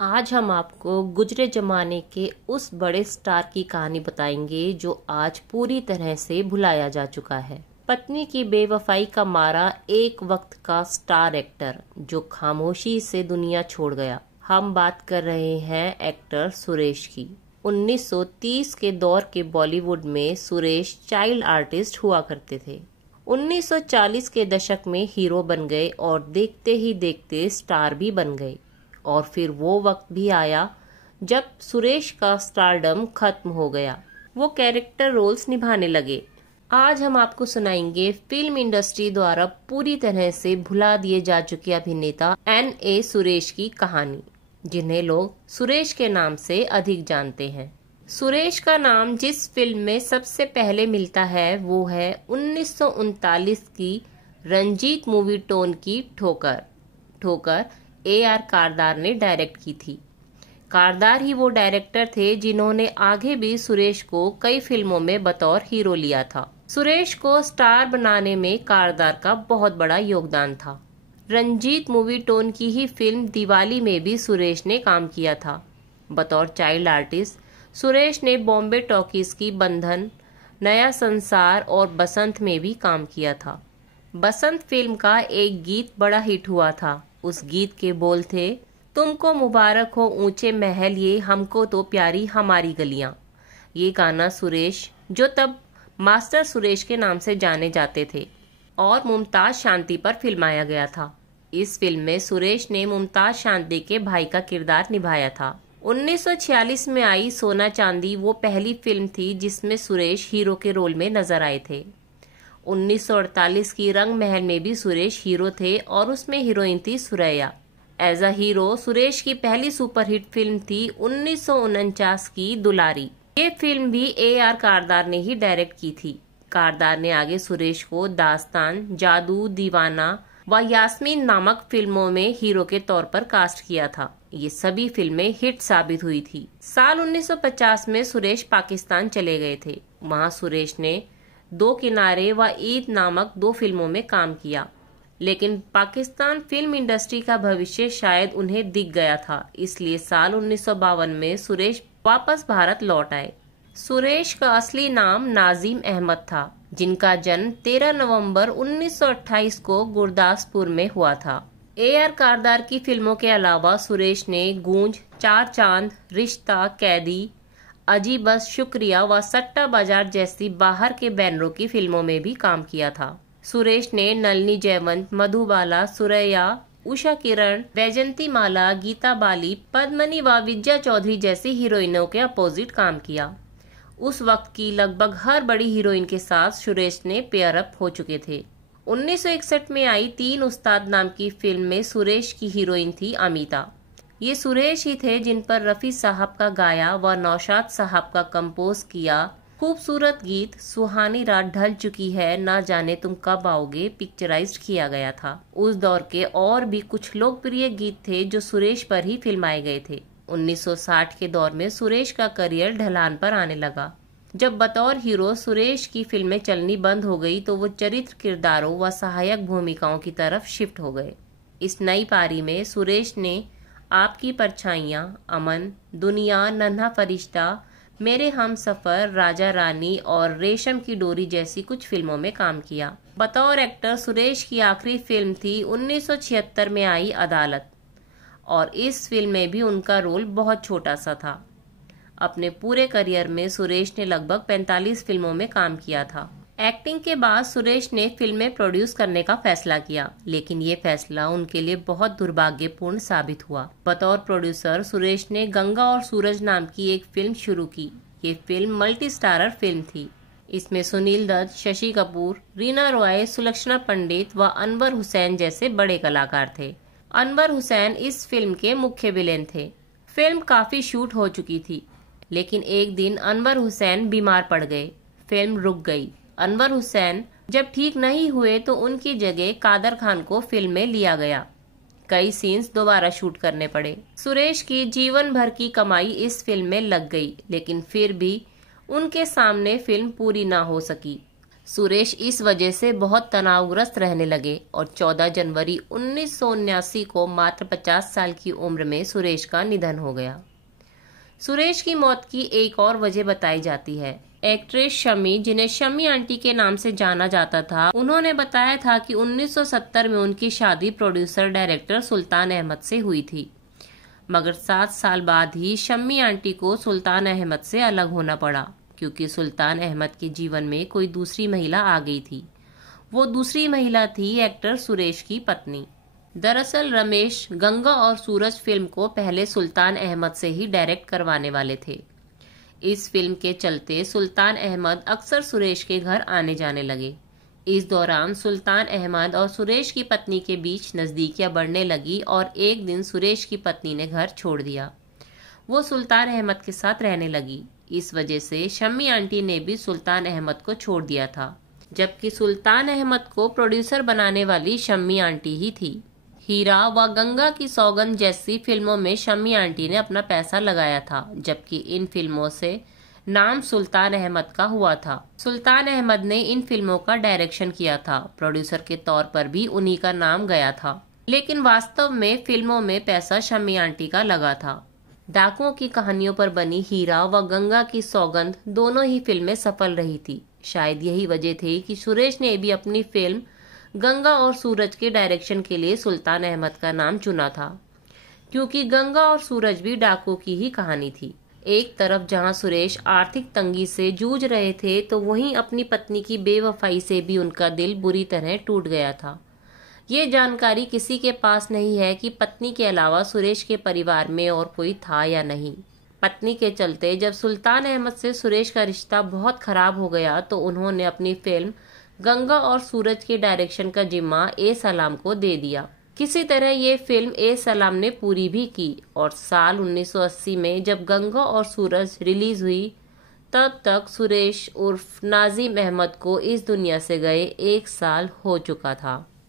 आज हम आपको गुजरे जमाने के उस बड़े स्टार की कहानी बताएंगे जो आज पूरी तरह से भुलाया जा चुका है। पत्नी की बेवफाई का मारा एक वक्त का स्टार एक्टर जो खामोशी से दुनिया छोड़ गया। हम बात कर रहे हैं एक्टर सुरेश की। 1930 के दौर के बॉलीवुड में सुरेश चाइल्ड आर्टिस्ट हुआ करते थे। 1940 के दशक में हीरो बन गए और देखते ही देखते स्टार भी बन गए। और फिर वो वक्त भी आया जब सुरेश का स्टारडम खत्म हो गया। वो कैरेक्टर रोल्स निभाने लगे। आज हम आपको सुनाएंगे फिल्म इंडस्ट्री द्वारा पूरी तरह से भुला दिए जा चुके अभिनेता N.A. सुरेश की कहानी, जिन्हें लोग सुरेश के नाम से अधिक जानते हैं। सुरेश का नाम जिस फिल्म में सबसे पहले मिलता है वो है 1939 की रंजीत मूवी टोन की ठोकर A.R. कारदार ने डायरेक्ट की थी। कारदार ही वो डायरेक्टर थे जिन्होंने आगे भी सुरेश को कई फिल्मों में बतौर हीरो लिया था। सुरेश को स्टार बनाने में कारदार का बहुत बड़ा योगदान था। रंजीत मूवी टोन की ही फिल्म दिवाली में भी सुरेश ने काम किया था। बतौर चाइल्ड आर्टिस्ट सुरेश ने बॉम्बे टॉकीज की बंधन, नया संसार और बसंत में भी काम किया था। बसंत फिल्म का एक गीत बड़ा हिट हुआ था। उस गीत के बोल थे, तुमको मुबारक हो ऊंचे महल ये, हमको तो प्यारी हमारी गलियां। ये गाना सुरेश, जो तब मास्टर सुरेश के नाम से जाने जाते थे, और मुमताज शांति पर फिल्माया गया था। इस फिल्म में सुरेश ने मुमताज शांति के भाई का किरदार निभाया था। 1946 में आई सोना चांदी वो पहली फिल्म थी जिसमें सुरेश हीरो के रोल में नजर आए थे। 1948 की रंग महल में भी सुरेश हीरो थे और उसमें हीरोइन थी Suraiya. As a hero Suresh की पहली सुपरहिट फिल्म थी 1949 की दुलारी। ये फिल्म भी A.R. कारदार ने ही डायरेक्ट की थी। कारदार ने आगे सुरेश को दास्तान, जादू, दीवाना व यास्मीन नामक फिल्मों में हीरो के तौर पर कास्ट किया था। ये सभी फिल्में हिट साबित हुई थी। साल 1950 में सुरेश पाकिस्तान चले गए थे। वहाँ सुरेश ने दो किनारे व ईद नामक दो फिल्मों में काम किया, लेकिन पाकिस्तान फिल्म इंडस्ट्री का भविष्य शायद उन्हें दिख गया था, इसलिए साल 1952 में सुरेश वापस भारत लौट आए। सुरेश का असली नाम नाजिम अहमद था, जिनका जन्म 13 नवंबर 1928 को गुरदासपुर में हुआ था। A.R. कारदार की फिल्मों के अलावा सुरेश ने गूंज, चार चांद, रिश्ता, कैदी, अजी बस, शुक्रिया व सट्टा बाजार जैसी बाहर के बैनरों की फिल्मों में भी काम किया था। सुरेश ने नलिनी जयवंत, मधुबाला, सुरैया, उषा किरण, वैजंती माला, गीता बाली, पद्मनी व विद्या चौधरी जैसी हीरोइनों के अपोजिट काम किया। उस वक्त की लगभग हर बड़ी हीरोइन के साथ सुरेश ने पेयर अप हो चुके थे। 1961 में आई तीन उस्ताद नाम की फिल्म में सुरेश की हीरोइन थी अमिता। ये सुरेश ही थे जिन पर रफी साहब का गाया व नौशाद साहब का कंपोज किया खूबसूरत गीत सुहानी रात ढल चुकी है ना जाने तुम कब आओगे पिक्चराइज्ड किया गया था। उस दौर के और भी कुछ लोकप्रिय गीत थे जो सुरेश पर ही फिल्माए गए थे। 1960 के दौर में सुरेश का करियर ढलान पर आने लगा। जब बतौर हीरो सुरेश की फिल्में चलनी बंद हो गई तो वो चरित्र किरदारों व सहायक भूमिकाओं की तरफ शिफ्ट हो गए। इस नई पारी में सुरेश ने आपकी परछाइयाँ, अमन, दुनिया, नन्हा फरिश्ता, मेरे हम सफर, राजा रानी और रेशम की डोरी जैसी कुछ फिल्मों में काम किया। बतौर एक्टर सुरेश की आखिरी फिल्म थी 1976 में आई अदालत, और इस फिल्म में भी उनका रोल बहुत छोटा सा था। अपने पूरे करियर में सुरेश ने लगभग 45 फिल्मों में काम किया था। एक्टिंग के बाद सुरेश ने फिल्में प्रोड्यूस करने का फैसला किया, लेकिन ये फैसला उनके लिए बहुत दुर्भाग्यपूर्ण साबित हुआ। बतौर प्रोड्यूसर सुरेश ने गंगा और सूरज नाम की एक फिल्म शुरू की। ये फिल्म मल्टी स्टारर फिल्म थी। इसमें सुनील दत्त, शशि कपूर, रीना रॉय, सुलक्षणा पंडित व अनवर हुसैन जैसे बड़े कलाकार थे। अनवर हुसैन इस फिल्म के मुख्य विलेन थे। फिल्म काफी शूट हो चुकी थी, लेकिन एक दिन अनवर हुसैन बीमार पड़ गए। फिल्म रुक गई। अनवर हुसैन जब ठीक नहीं हुए तो उनकी जगह कादर खान को फिल्म में लिया गया। कई सीन्स दोबारा शूट करने पड़े। सुरेश की जीवन भर की कमाई इस फिल्म में लग गई, लेकिन फिर भी उनके सामने फिल्म पूरी ना हो सकी। सुरेश इस वजह से बहुत तनावग्रस्त रहने लगे और 14 जनवरी 1979 को मात्र 50 साल की उम्र में सुरेश का निधन हो गया। सुरेश की मौत की एक और वजह बताई जाती है। एक्ट्रेस शम्मी, जिन्हें शम्मी आंटी के नाम से जाना जाता था, उन्होंने बताया था कि 1970 में उनकी शादी प्रोड्यूसर डायरेक्टर सुल्तान अहमद से हुई थी, मगर 7 साल बाद ही शम्मी आंटी को सुल्तान अहमद से अलग होना पड़ा, क्योंकि सुल्तान अहमद के जीवन में कोई दूसरी महिला आ गई थी। वो दूसरी महिला थी एक्टर सुरेश की पत्नी। दरअसल रमेश गंगा और सूरज फिल्म को पहले सुल्तान अहमद से ही डायरेक्ट करवाने वाले थे। इस फिल्म के चलते सुल्तान अहमद अक्सर सुरेश के घर आने जाने लगे। इस दौरान सुल्तान अहमद और सुरेश की पत्नी के बीच नजदीकियां बढ़ने लगी और एक दिन सुरेश की पत्नी ने घर छोड़ दिया। वो सुल्तान अहमद के साथ रहने लगी। इस वजह से शम्मी आंटी ने भी सुल्तान अहमद को छोड़ दिया था, जबकि सुल्तान अहमद को प्रोड्यूसर बनाने वाली शम्मी आंटी ही थी। हीरा व गंगा की सौगंध जैसी फिल्मों में शम्मी आंटी ने अपना पैसा लगाया था, जबकि इन फिल्मों से नाम सुल्तान अहमद का हुआ था। सुल्तान अहमद ने इन फिल्मों का डायरेक्शन किया था, प्रोड्यूसर के तौर पर भी उन्हीं का नाम गया था, लेकिन वास्तव में फिल्मों में पैसा शम्मी आंटी का लगा था। डाकुओं की कहानियों पर बनी हीरा व गंगा की सौगंध दोनों ही फिल्में सफल रही थी। शायद यही वजह थी कि सुरेश ने भी अपनी फिल्म गंगा और सूरज के डायरेक्शन के लिए सुल्तान अहमद का नाम चुना था, क्योंकि गंगा और सूरज भी डाकुओं की ही कहानी थी। एक तरफ जहां सुरेश आर्थिक तंगी से जूझ रहे थे, तो वहीं अपनी पत्नी की बेवफाई से भी उनका दिल बुरी तरह टूट गया था। ये जानकारी किसी के पास नहीं है कि पत्नी के अलावा सुरेश के परिवार में और कोई था या नहीं। पत्नी के चलते जब सुल्तान अहमद से सुरेश का रिश्ता बहुत खराब हो गया, तो उन्होंने अपनी फिल्म गंगा और सूरज के डायरेक्शन का जिम्मा ए सलाम को दे दिया। किसी तरह ये फिल्म ए सलाम ने पूरी भी की और साल 1980 में जब गंगा और सूरज रिलीज हुई, तब तक सुरेश उर्फ नाजिम अहमद को इस दुनिया से गए 1 साल हो चुका था।